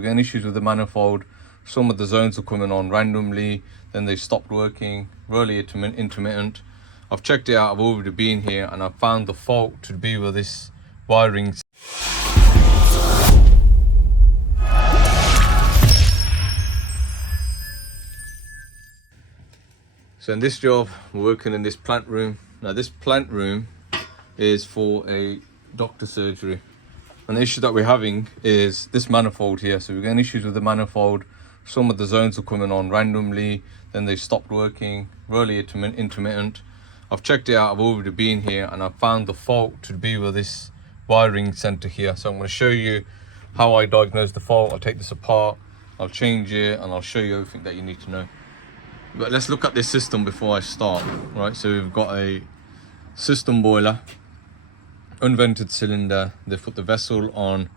We're getting issues with the manifold. Some of the zones are coming on randomly, then they stopped working, really intermittent. I've checked it out, I've already been here, and I've found the fault to be with this wiring. So in this job, we're working in this plant room. Now this plant room is for a doctor surgery. And the issue that we're having is this manifold here. So we're getting issues with the manifold. Some of the zones are coming on randomly, then they stopped working, really intermittent. I've checked it out, I've already been here, and I've found the fault to be with this wiring center here. So I'm going to show you how I diagnose the fault. I'll take this apart, I'll change it, and I'll show you everything that you need to know. But let's look at this system before I start. Right, so we've got a system boiler, unvented cylinder. They've put the vessel on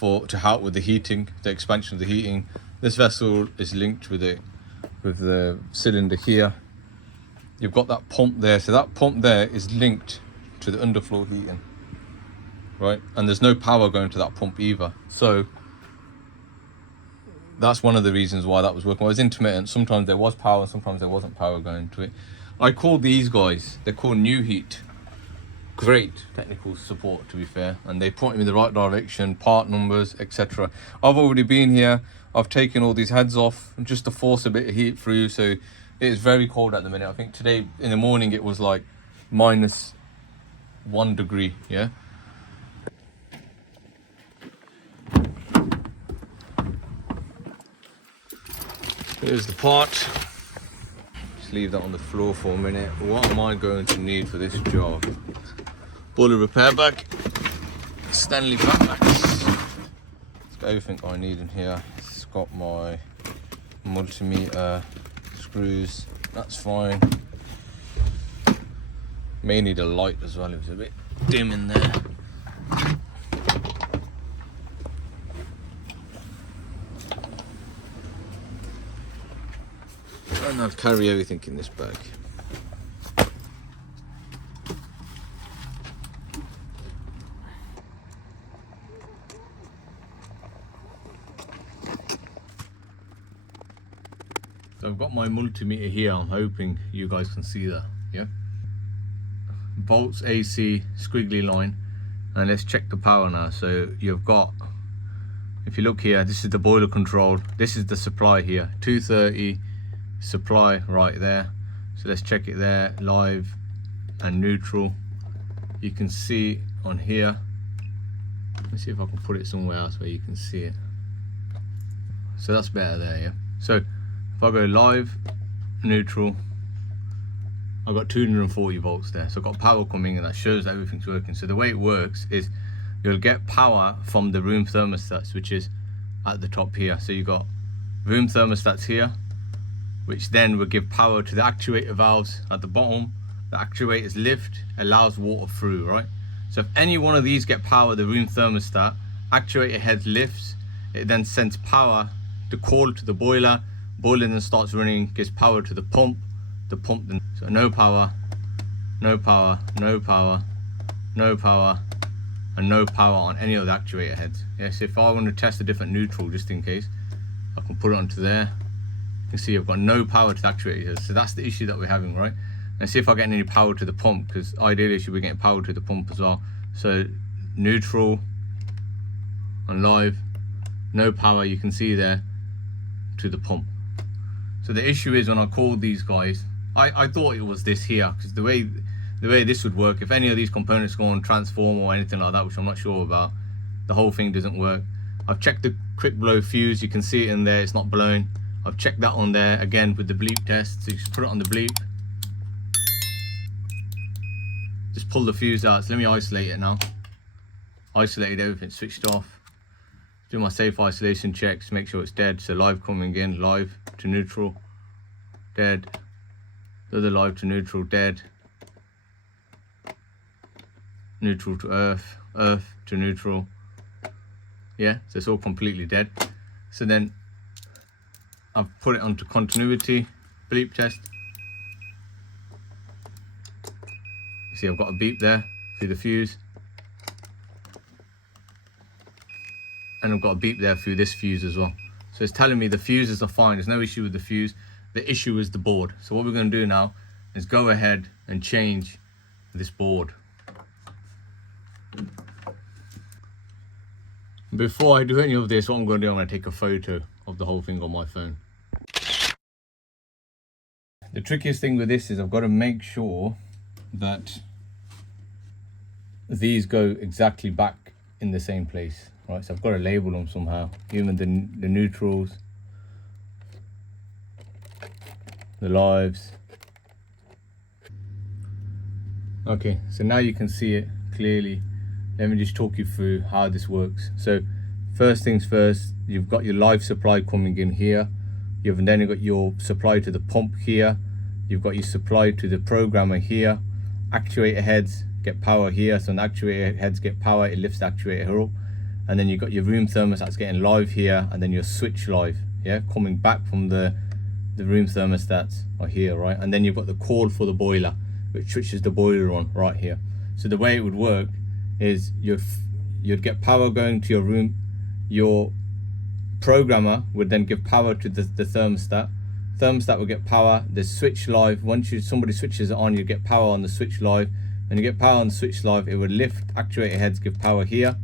to help with the heating, the expansion of the heating. This vessel is linked with the cylinder here. You've got that pump there, so that pump there is linked to the underfloor heating, right? And there's no power going to that pump either. So that's one of the reasons why that was working. Well, it was intermittent. Sometimes there was power, sometimes there wasn't power going to it. I called these guys, they're called New Heat. Great technical support, to be fair, and they pointed me in the right direction, part numbers, etc. I've already been here, I've taken all these heads off just to force a bit of heat through. So it is very cold at the minute. I think today in the morning it was like -1 degree, yeah. Here's the part. Just leave that on the floor for a minute. What am I going to need for this job? Boiler repair bag, Stanley backpacks. It's got everything I need in here. It's got my multimeter, screws, that's fine. May need a light as well, it's a bit dim in there. And I'll carry everything in this bag. So I've got my multimeter here, I'm hoping you guys can see that, yeah? Volts, AC, squiggly line, and let's check the power now. So you've got, if you look here, this is the boiler control, this is the supply here, 230 supply right there. So let's check it there, live and neutral. You can see on here, let's see if I can put it somewhere else where you can see it. So that's better there, yeah? So if I go live, neutral, I've got 240 volts there. So I've got power coming, and that shows that everything's working. So the way it works is you'll get power from the room thermostats, which is at the top here. So you've got room thermostats here, which then will give power to the actuator valves at the bottom. The actuators lift, allows water through, right? So if any one of these get power, the room thermostat, actuator head lifts, it then sends power to call to the boiler. Boiler then starts running, gives power to the pump then, so no power, no power, no power, no power, and no power on any of the actuator heads. Yes, if I want to test a different neutral just in case, I can put it onto there. You can see I've got no power to the actuator, so that's the issue that we're having, right? And see if I get any power to the pump, because ideally should be getting power to the pump as well. So neutral and live, no power, you can see there, to the pump. So the issue is when I called these guys, I thought it was this here, because the way this would work, if any of these components go on transform or anything like that, which I'm not sure about, the whole thing doesn't work. I've checked the quick blow fuse, you can see it in there, it's not blowing. I've checked that on there again with the bleep test, so you just put it on the bleep. Just pull the fuse out, so let me isolate it now. Isolated everything, switched off. Do my safe isolation checks, make sure it's dead. So live coming in, live to neutral, dead. The other live to neutral, dead. Neutral to earth, earth to neutral. Yeah, so it's all completely dead. So then I've put it onto continuity, bleep test. You see I've got a beep there through the fuse. and I've got a beep there through this fuse as well. So it's telling me the fuses are fine. There's no issue with the fuse. The issue is the board. So what we're going to do now is go ahead and change this board. Before I do any of this, what I'm going to do, I'm going to take a photo of the whole thing on my phone. The trickiest thing with this is I've got to make sure that these go exactly back in the same place, right? So I've got to label them somehow, even the neutrals, the lives. Okay, so now you can see it clearly. Let me just talk you through how this works. So first things first, you've got your live supply coming in here. You've then got your supply to the pump here. You've got your supply to the programmer here. Actuator heads get power here. So when the actuator heads get power, it lifts the actuator up. And then you've got your room thermostats getting live here, and then your switch live, yeah, coming back from the room thermostats are here, right? And then you've got the cord for the boiler, which switches the boiler on right here. So the way it would work is you'd get power going to your room. Your programmer would then give power to the thermostat. Thermostat will get power. The switch live, once somebody switches it on, you get power on the switch live. When you get power on the switch live, it would lift actuator heads, give power here.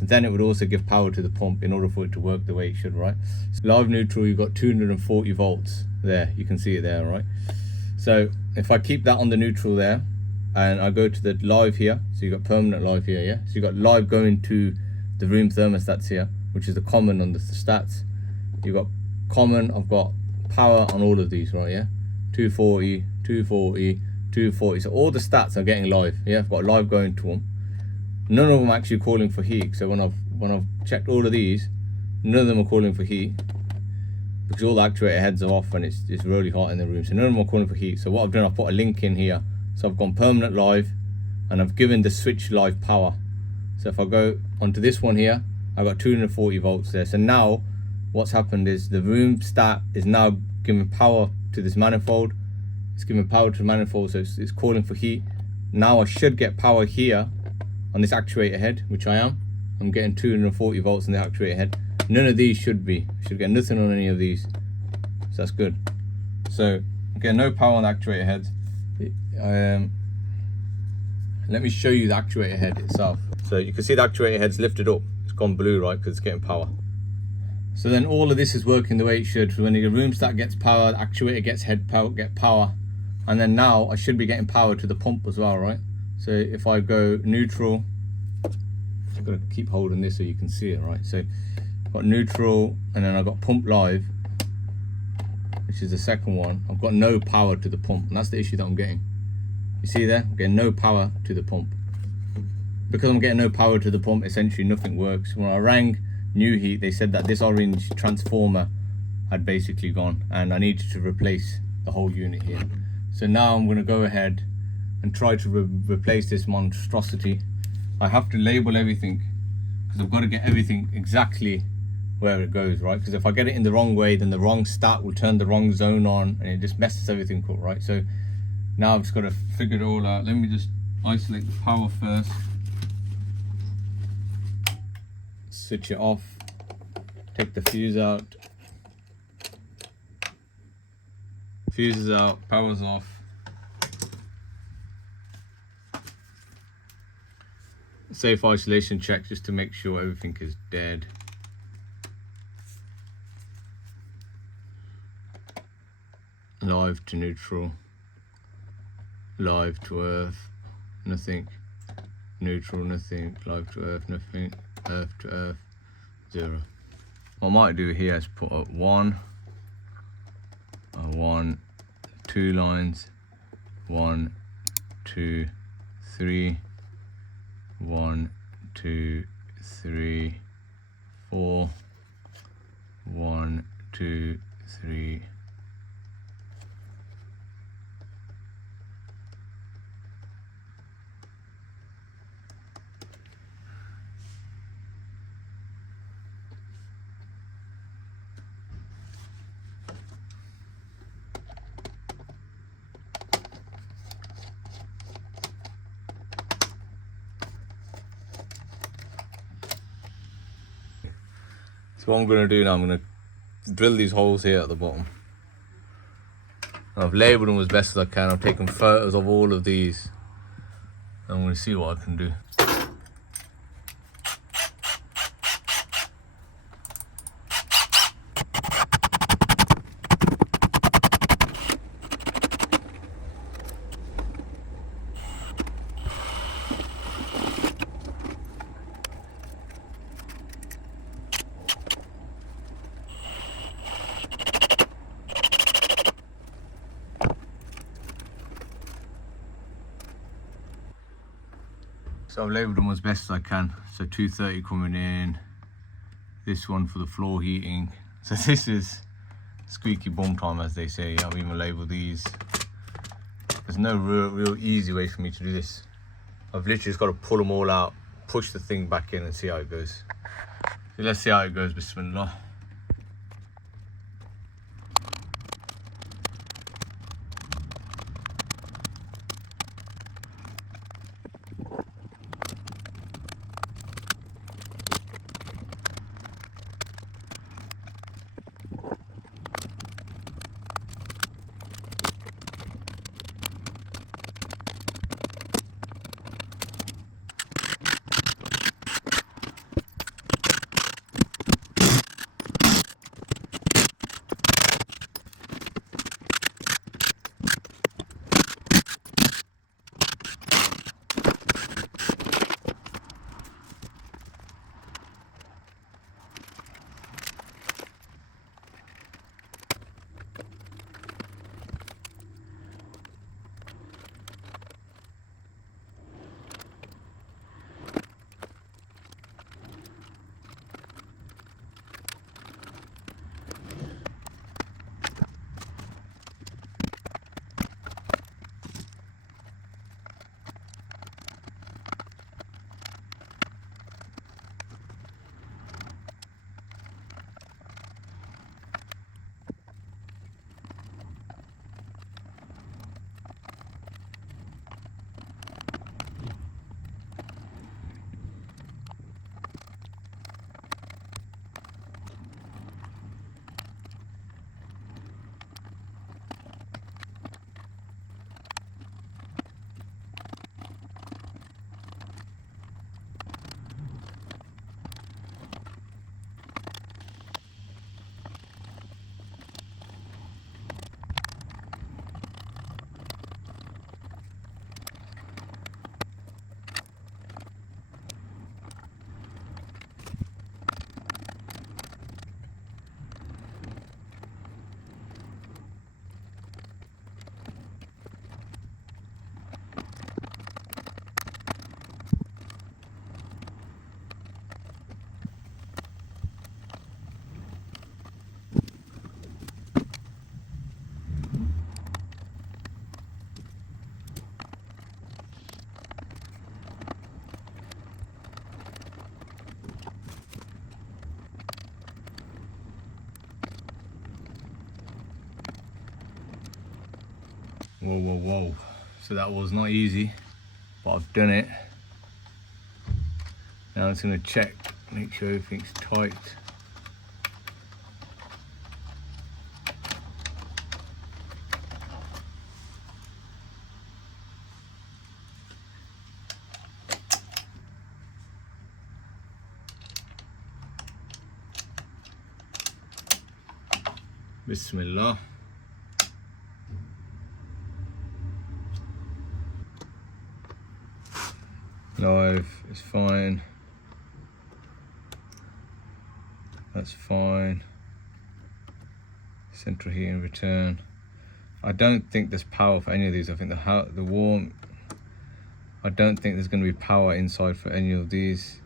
And then it would also give power to the pump in order for it to work the way it should, right? So live neutral, you've got 240 volts there. You can see it there, right? So if I keep that on the neutral there, and I go to the live here, so you've got permanent live here, yeah? So you've got live going to the room thermostats here, which is the common on the stats. You've got common, I've got power on all of these, right, yeah? 240, 240, 240. So all the stats are getting live, yeah? I've got live going to them. None of them are actually calling for heat. So when I've checked all of these, none of them are calling for heat, because all the actuator heads are off and it's really hot in the room. So none of them are calling for heat. So what I've done, I've put a link in here. So I've gone permanent live, and I've given the switch live power. So if I go onto this one here, I've got 240 volts there. So now what's happened is the room stat is now giving power to this manifold. It's giving power to the manifold, so it's calling for heat. Now I should get power here on this actuator head, which I am. I'm getting 240 volts in the actuator head. None of these should be. I should get nothing on any of these. So that's good. So again, no power on the actuator heads. Let me show you the actuator head itself. So you can see the actuator head's lifted up. It's gone blue, right, because it's getting power. So then all of this is working the way it should. So when the room stat gets power, the actuator gets head power, get power. And then now I should be getting power to the pump as well, right? So if I go neutral, I've got to keep holding this so you can see it, right? So I've got neutral, and then I've got pump live, which is the second one. I've got no power to the pump, and that's the issue that I'm getting. You see there? I'm getting no power to the pump. Because I'm getting no power to the pump, essentially nothing works. When I rang New Heat, they said that this orange transformer had basically gone, and I needed to replace the whole unit here. So now I'm going to go ahead and try to replace this monstrosity. I have to label everything, because I've got to get everything exactly where it goes, right? Because if I get it in the wrong way, then the wrong stat will turn the wrong zone on, and it just messes everything up, right? So now I've just got to figure it all out. Let me just isolate the power first. Switch it off. Take the fuse out. Fuse is out, power's off. Safe isolation check just to make sure everything is dead. Live to neutral. Live to earth, nothing. Neutral, nothing. Live to earth, nothing. Earth to earth, 0. What I might do here is put up 1, 2 lines, 1, 2, 3, 1, 2, 3, 4, 1, 2, 3. So what I'm going to do now, I'm going to drill these holes here at the bottom. I've labelled them as best as I can. I've taken photos of all of these. I'm going to see what I can do. So I've labelled them as best as I can. So 230 coming in, this one for the floor heating. So this is squeaky bum time, as they say. I've even labelled these. There's no real easy way for me to do this. I've literally just got to pull them all out, push the thing back in and see how it goes. So let's see how it goes, bismillah. Whoa. So that was not easy, but I've done it. Now I'm just going to check, make sure everything's tight. Bismillah. Live is fine. That's fine. Central heating return. I don't think there's power for any of these. I think the warm. I don't think there's going to be power inside for any of these.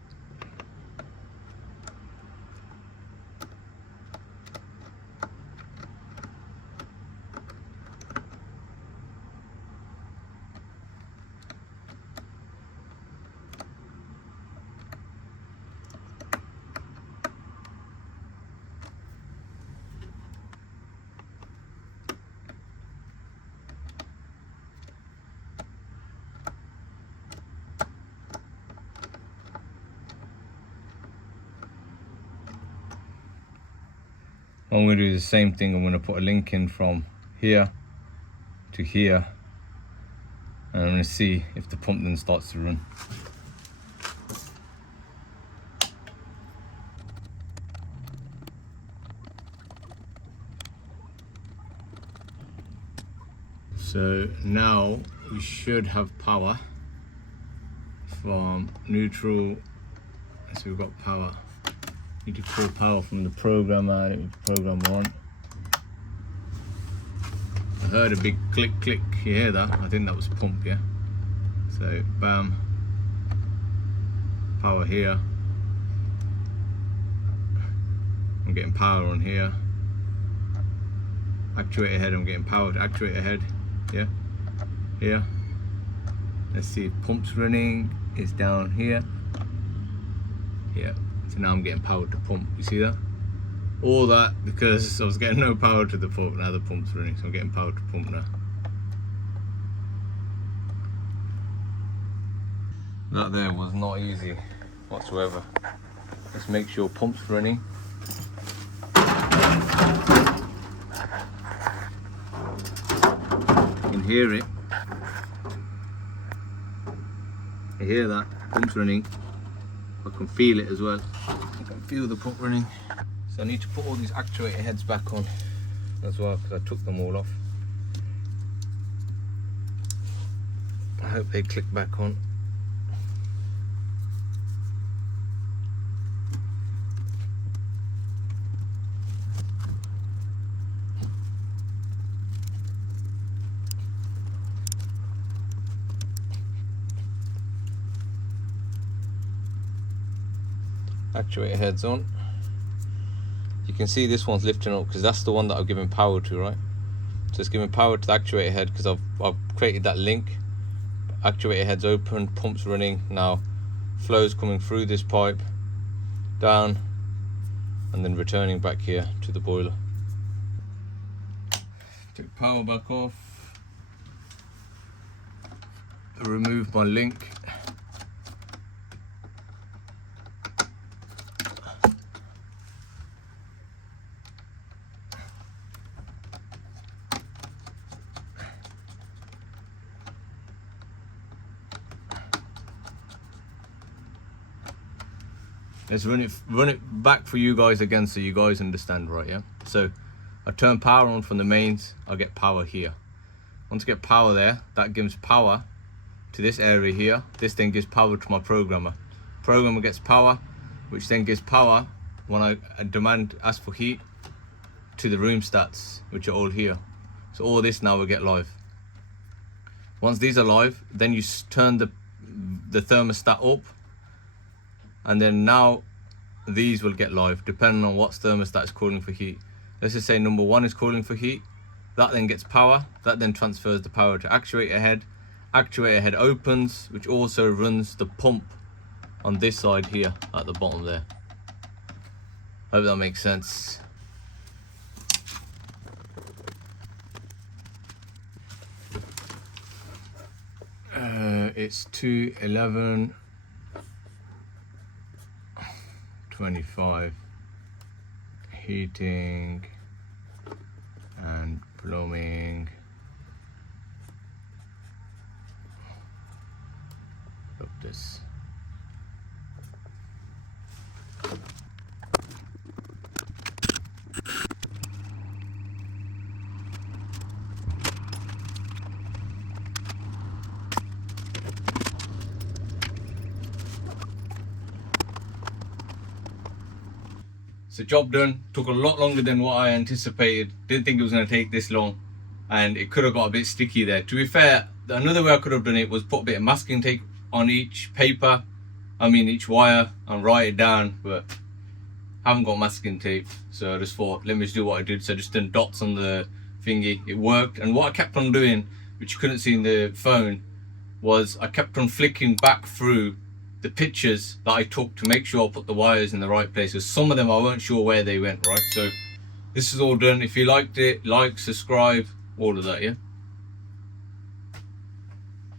What I'm going to do is the same thing. I'm going to put a link in from here to here, and I'm going to see if the pump then starts to run. So now we should have power from neutral. So we've got power. Need to pull power from the programmer. It was programmer on. I heard a big click click. You hear that? I think that was pump, yeah. So bam, power here. I'm getting power on here. Actuator head. I'm getting power to actuator head. Yeah, here. Let's see if pump's running. It's down here. Yeah. So now I'm getting power to pump. You see that? All that because I was getting no power to the pump. Now the pump's running, so I'm getting power to pump now. That there was not easy whatsoever. Let's make sure pump's running. You can hear it. You hear that? Pump's running. I can feel it as well. I can feel the pump running. So I need to put all these actuator heads back on as well because I took them all off. I hope they click back on. Actuator heads on. You can see this one's lifting up because that's the one that I've given power to, right? So it's giving power to the actuator head because I've created that link. Actuator head's open, pump's running now. Flow's coming through this pipe, down, and then returning back here to the boiler. Take power back off. Remove my link. Let's run it back for you guys again so you guys understand, right? Yeah. So I turn power on from the mains. I get power here. Once I get power there, that gives power to this area here. This then gives power to my programmer. Programmer gets power, which then gives power when I ask for heat to the room stats, which are all here. So all this now will get live. Once these are live, then you turn the thermostat up. And then now these will get live depending on what thermostat is calling for heat. Let's just say number 1 is calling for heat. That then gets power. That then transfers the power to actuator head. Actuator head opens, which also runs the pump on this side here at the bottom there. Hope that makes sense. It's 2:11:25. Heating and plumbing. Look this. So job done. Took a lot longer than what I anticipated. Didn't think it was going to take this long, and it could have got a bit sticky there. To be fair, another way I could have done it was put a bit of masking tape on each paper, each wire, and write it down, but I haven't got masking tape, so I just thought, let me just do what I did. So I just done dots on the thingy. It worked, and what I kept on doing, which you couldn't see in the phone, was I kept on flicking back through the pictures that I took to make sure I put the wires in the right places. Some of them I weren't sure where they went, right? So this is all done. If you liked it, like, subscribe, all of that, yeah?